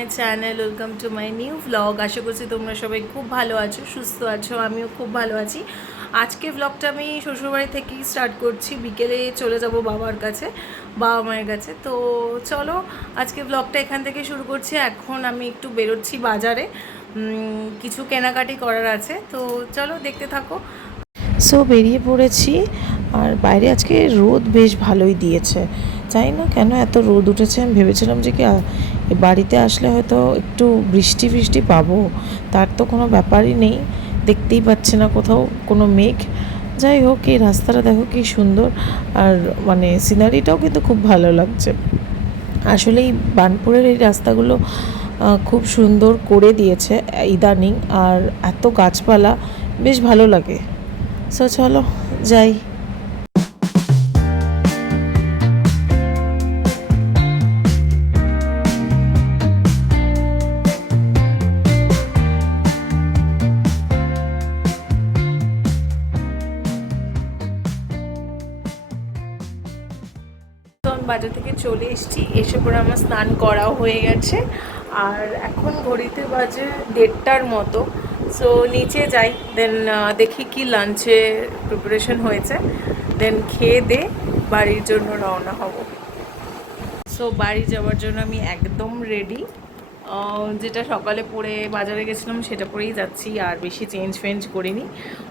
My channel, welcome to my new vlog. আশা করছি তোমরা সবাই খুব ভালো আছো, সুস্থ আছো। আমিও খুব ভালো আছি। আজকে ভ্লগটা আমি শ্বশুরবাড়ি থেকেই স্টার্ট করছি। বিকেলে চলে যাব বাবার কাছে, বাবা মায়ের কাছে। তো চলো আজকে ভ্লগটা এখান থেকে শুরু করছি। এখন আমি একটু বেরোচ্ছি বাজারে, কিছু কেনাকাটি করার আছে। তো চলো দেখতে থাকো। সো বেরিয়ে পড়েছি। আর বাইরে আজকে রোদ বেশ ভালোই দিয়েছে, জানি না কেন এত রোদ উঠেছে। আমি ভেবেছিলাম যে কি বাড়িতে আসলে হয়তো একটু বৃষ্টি বৃষ্টি পাবো, তার তো কোনো ব্যাপারই নেই। দেখতেই পাচ্ছি না কোথাও কোনো মেঘ। যাই হোক, এই রাস্তাটা দেখো কি সুন্দর, আর মানে সিনারিটাও কিন্তু খুব ভালো লাগছে। আসলে এই বার্নপুরের এই রাস্তাগুলো খুব সুন্দর করে দিয়েছে ইদানিং, আর এত গাছপালা, বেশ ভালো লাগে। সো চলো যাই। তো আমি বাজার থেকে চলে এসেছি, এসে পরে আমার স্নান করাও হয়ে গেছে। আর এখন ঘড়িতে বাজে 1:30টার মতো। সো নিচে যাই, দেন দেখি কি লাঞ্চে প্রিপারেশন হয়েছে, দেন খেয়ে দে বাড়ির জন্য রওনা হব। সো বাড়ি যাওয়ার জন্য আমি একদম রেডি। যেটা সকালে পরে বাজারে গেছিলাম সেটা পরেই যাচ্ছি, আর বেশি চেঞ্জ ফেঞ্জ করিনি।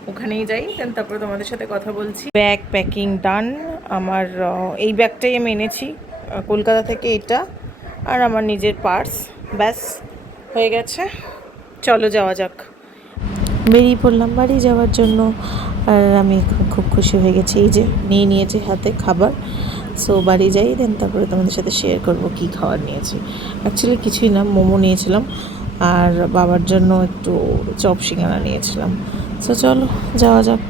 ওখানেই যাই, দেন তারপরে তোমাদের সাথে কথা বলছি। ব্যাগ প্যাকিং ডান। আমার এই ব্যাগটাই আমি এনেছি কলকাতা থেকে, এটা আর আমার নিজের পার্স, ব্যাস হয়ে গেছে। চলো যাওয়া যাক। বেরিয়ে পড়লাম বাড়ি যাওয়ার জন্য। আর আমি খুব খুশি হয়ে গেছি, এই যে নিয়ে নিয়েছি হাতে খাবার। সো বাড়ি যাই, দেন তারপরে তোমাদের সাথে শেয়ার করব কী খাবার নিয়েছি। অ্যাকচুয়ালি কিছুই না, মোমো নিয়েছিলাম, আর বাবার জন্য একটু চপ সিঙ্গারা নিয়েছিলাম। সো চলো যাওয়া যাক।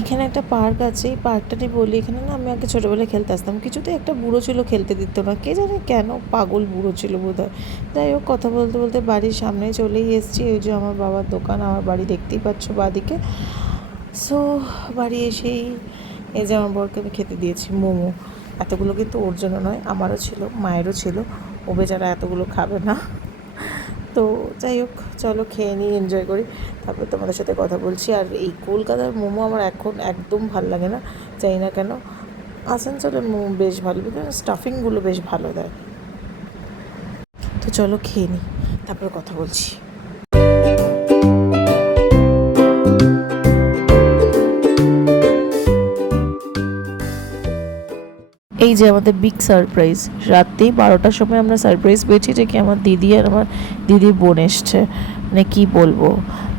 এখানে একটা পার্ক আছে, এই পার্কটাতে বলি, এখানে না আমি আগে ছোটোবেলায় খেলতে আসতাম। কিছুতে একটা বুড়ো ছিল, খেলতে দিত না, কে জানে কেন, পাগল বুড়ো ছিল বোধ হয়। যাই হোক, কথা বলতে বলতে বাড়ির সামনে চলেই এসেছি। ওই যে আমার বাবার দোকান, আমার বাড়ি দেখতেই পাচ্ছ বাদিকে। সো বাড়ি এসেই এই যে আমার বরকে আমি খেতে দিয়েছি মোমো। এতগুলো কিন্তু ওর জন্য নয়, আমারও ছিল, মায়েরও ছিল। ও বেচারা এতগুলো খাবে না। তো যাই হোক, চলো খেয়ে নিই, এনজয় করি, তারপর তোমাদের সাথে কথা বলছি। আর এই কলকাতার মোমো আমার এখন একদম ভাল লাগে না, জানি না কেন। আসানসোলের মোমো বেশ ভালো, বিকজ স্টাফিংগুলো বেশ ভালো দেয়। তো চলো খেয়ে নিই, তারপরে কথা বলছি। এই যে আমাদের বিগ সারপ্রাইজ, রাত্রি 12টার সময় আমরা সারপ্রাইজ পেয়েছি যে কি আমার দিদি আর আমার দিদির বোন এসছে, মানে কী বলবো।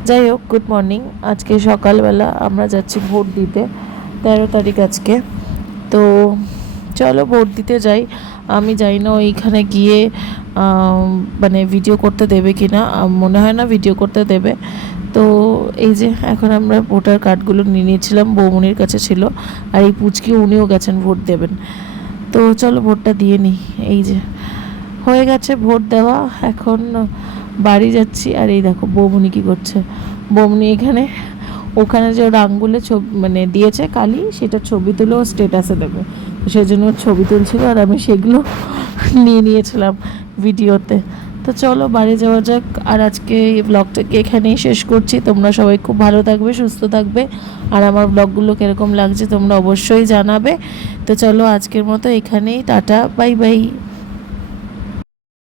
যাই হোক, গুড মর্নিং। আজকে সকালবেলা আমরা যাচ্ছি ভোট দিতে, 13 তারিখ আজকে। তো চলো ভোট দিতে যাই। আমি জানি না ওইখানে গিয়ে মানে ভিডিও করতে দেবে কি না, মনে হয় না ভিডিও করতে দেবে। তো এই যে এখন আমরা ভোটার কার্ডগুলো নিয়ে নিয়েছিলাম, বৌমনির কাছে ছিল, আর এই পুচকি উনিও গেছেন ভোট দেবেন। তো চলো ভোটটা দিয়ে নিই। এই যে হয়ে গেছে ভোট দেওয়া, এখন বাড়ি যাচ্ছি। আর এই দেখো বৌমনি কী করছে। বৌমনি এখানে, ওখানে যে ওর আঙ্গুলে ছবি মানে দিয়েছে কালি, সেটা ছবি তুলেও স্টেটাসে দেবে, সেই জন্য ছবি তুলছিল, আর আমি সেগুলো নিয়ে নিয়েছিলাম ভিডিওতে। তো চলো বাড়ি যাওয়া যাক। আর আজকে এই ব্লগটাকে এখানেই শেষ করছি। তোমরা সবাই খুব ভালো থাকবে, সুস্থ থাকবে, আর আমার ব্লগগুলো কীরকম লাগছে তোমরা অবশ্যই জানাবে। তো চলো আজকের মতো এখানেই, টাটা, বাই বাই।